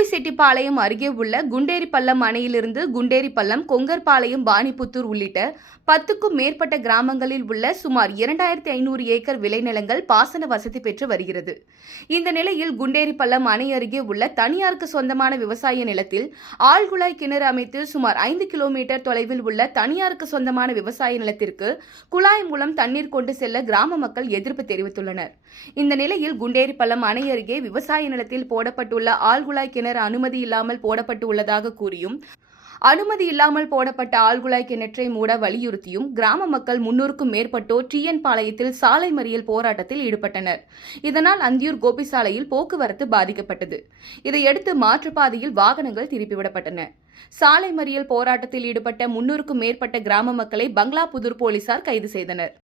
கோபிசெட்டிப்பாளையம் அருகே உள்ள குண்டேரிப்பள்ளம் அணையிலிருந்து குண்டேரிப்பள்ளம் கொங்கர்பாளையம் பாணிபுத்தூர் உள்ளிட்ட பத்துக்கும் மேற்பட்ட கிராமங்களில் உள்ள சுமார் இரண்டாயிரத்தி ஐநூறு ஏக்கர் விளைநிலங்கள் பாசன வசதி பெற்று வருகிறது. இந்த நிலையில் குண்டேரிப்பள்ளம் அணை அருகே உள்ள தனியாருக்கு சொந்தமான விவசாய நிலத்தில் ஆழ்குழாய் கிணறு அமைத்து சுமார் ஐந்து கிலோமீட்டர் தொலைவில் உள்ள தனியாருக்கு சொந்தமான விவசாய நிலத்திற்கு குழாய் மூலம் தண்ணீர் கொண்டு செல்ல கிராம மக்கள் எதிர்ப்பு தெரிவித்துள்ளனர். இந்த நிலையில் குண்டேரிப்பள்ளம் அணை அருகே விவசாய நிலத்தில் போடப்பட்டுள்ள ஆழ்குழாய் கிணறு அனுமதி இல்லாமல் போடப்பட்டு உள்ளதாக கூறியும் அனுமதி இல்லாமல் போடப்பட்ட ஆழ்குழாய் கிணற்றை மூட வலியுறுத்தியும் கிராம மக்கள் முன்னூறுக்கும் மேற்பட்டோர் டிஎன் பாளையத்தில் சாலை மறியல் போராட்டத்தில் ஈடுபட்டனர். இதனால் அந்தியூர் கோபி சாலையில் போக்குவரத்து பாதிக்கப்பட்டது. இதையடுத்து மாற்றுப்பாதையில் வாகனங்கள் திருப்பிவிடப்பட்டன சாலை மறியல் போராட்டத்தில் ஈடுபட்ட முன்னூறுக்கும் மேற்பட்ட கிராம மக்களை பங்களாபுதூர் போலீசார் கைது செய்தனர்.